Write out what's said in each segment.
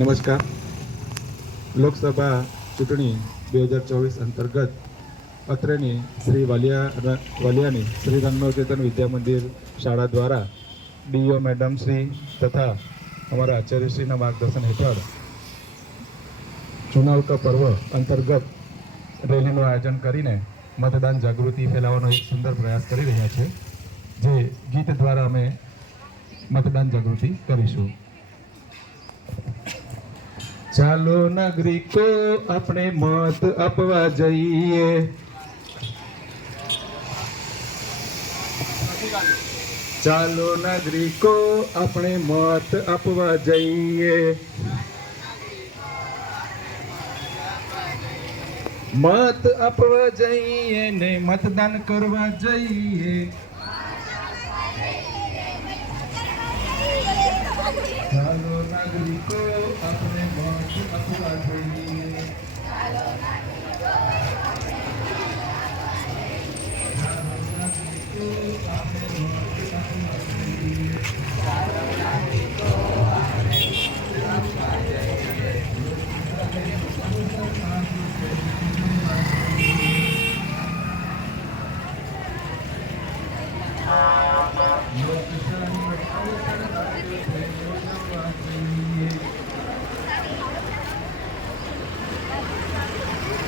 નમસ્કાર. લોકસભા ચૂંટણી બે હજાર ચોવીસ અંતર્ગત અત્રેની શ્રી વાલિયા વાલિયાની શ્રી રંગનવચેતન વિદ્યા મંદિર શાળા દ્વારા ડીઓ મેડમ શ્રી તથા અમારા આચાર્યશ્રીના માર્ગદર્શન હેઠળ ચુનાવકા પર્વ અંતર્ગત રેલીનું આયોજન કરીને મતદાન જાગૃતિ ફેલાવવાનો એક સુંદર પ્રયાસ કરી રહ્યા છે, જે ગીત દ્વારા અમે મતદાન જાગૃતિ કરીશું. ચાલો નાગરિકો, આપણે મત આપવા જઈએ. ચાલો નાગરિકો, આપણે મત આપવા જઈએ. મત આપવા જઈએ ને મતદાન કરવા જઈએ. ચાલો નાગરિકો આપણે મત આપવા જઈએ ચાલો નાગરિકો આપણે મત આપવા જઈએ ચાલો નાગરિકો આપણે મત આપવા જઈએ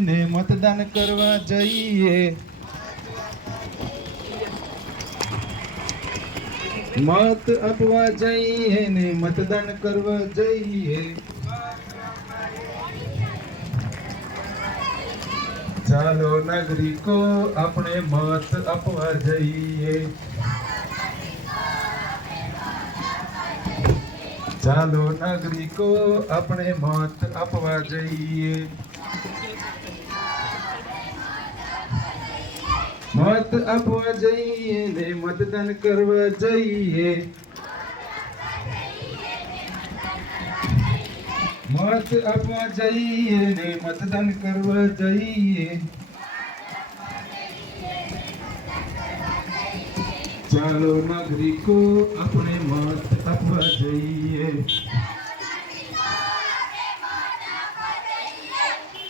ને મતદાન કરવા જઈએ. મત આપવા જઈએ ને મતદાન કરવા જઈએ. ચાલો નાગરિકો, આપણે મત આપવા જઈએ. ચાલો નાગરિકો, આપણે મત આપવા જઈએ. મત આપવા જઈએ ને મતદાન કરવા જઈએ. મત આપવા જઈએ ને મતદાન કરવા જઈએ. ચાલો નાગરિકો, આપણે મત આપવા Amen.